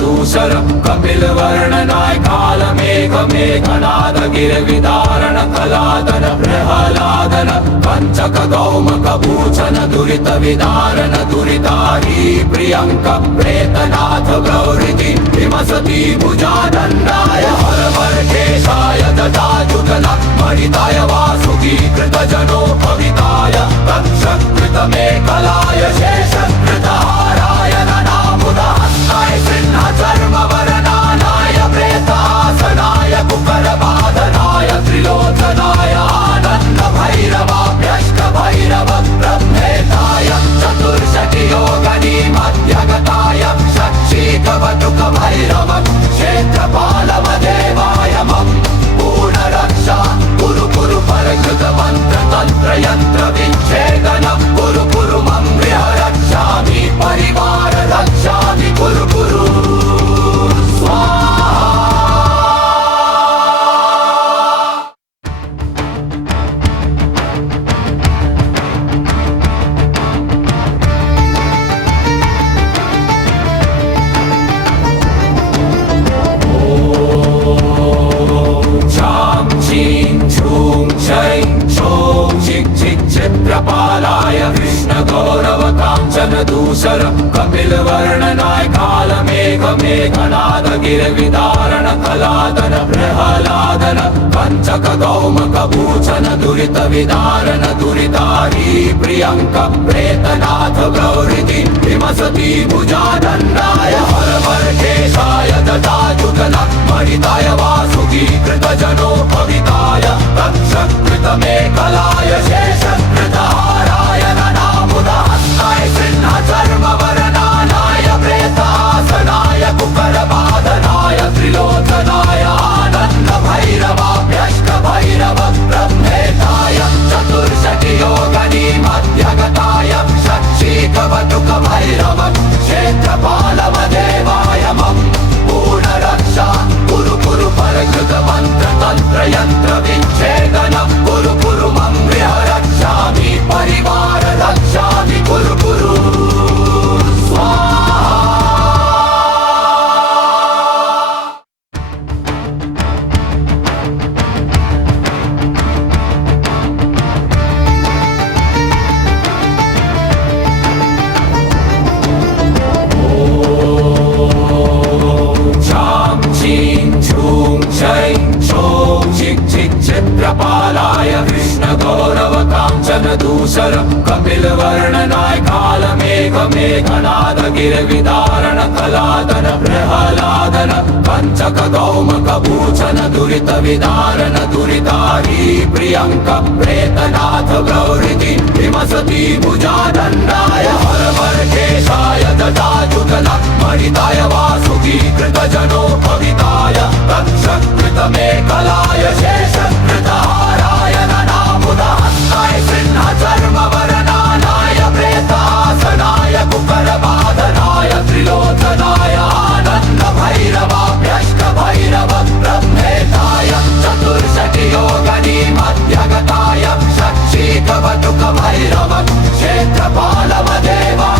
दूसर कपिलवर्णनाय कालमेघमेघनाद गिरविदारण कलादन प्रहलादन पंचक गौमक भूषण दुरित विदारण दुरितारी प्रियंक प्रेतनाथ गौरिति विमसति भुजानन्दाय हरवर्केशाय जटाजुगल मणिताय वासुकी कृतजनो भविताय तक्षकृत मेखलाय शेषकृतहाराय ननामुदहस्ताय सिंहचर्मवरनानाय प्रेतासनाय कुकरबाधनाय त्रिलोचनाय आनन्द भैरवाभ्यष्ट भैरव ब्रह्मेताय चतुर्षटि योगनी मध्यगताय षट्शीकवटुक भैरव क्षेत्रपालवदेवाय मम पूर्णरक्षा कुरु कुरु परकृत मंत्र तंत्र यंत्र विच्छेदन कुरु कुरु मम गृह रक्षामि परिवार रक्षामि कुरु कुरु स्वाहा। चित्रपालाय कृष्ण गौरव कांचन दूसर कपिलवर्णनाय कालमेघमेघनाद गिरविदारण कलादन प्रहलादन पंचक गौमक भूषण दुरित विदारण दुरितारी प्रियंक प्रेतनाथ गौरिति विमसति भुजानन्दाय हरवर्केशाय जटाजुगल मणिताय वासुकी कृतजनो भविताय तक्षकृत मेखलाय शेषकृतहाराय ननामुदहस्ताय सिंहचर्मवरनानाय प्रेतासनाय कुकरबाधनाय त्रिलोचनाय आनन्द भैरवाभ्यष्ट भैरव ब्रह्मेताय चतुर्षटि योगनी मध्यगताय षट्शीकवटुक भैरव क्षेत्रपालवदेवाय मम पूर्णरक्षा कुरु कुरु परकृत मंत्र तंत्र यंत्र विच्छेदन कुरु कुरु मम गृह रक्षामि परिवार रक्षामि कुरु कुरु स्वाहा। चित्रपालाय कृष्ण गौरव कांचन दूसर कपिलवर्णनाय कालमेघमेघनाद गिरविदारण कलादन प्रहलादन पंचक गौमक भूषण दुरित विदारण दुरितारी प्रियंक प्रेतनाथ गौरिति विमसति भुजानन्दाय हरवर्केशाय जटाजुगल मणिताय वासुकी कृतजनो भविताय तक्षकृत मेखलाय शेषकृतहाराय ननामुदहस्ताय सिंहचर्मवरनानाय प्रेतासनाय कुकरबाधनाय त्रिलोचनाय आनन्द भैरवाभ्यष्ट भैरव ब्रह्मेताय चतुर्षटि योगनी मध्यगताय षट्शीकवटुक भैरव क्षेत्रपालवदेवाय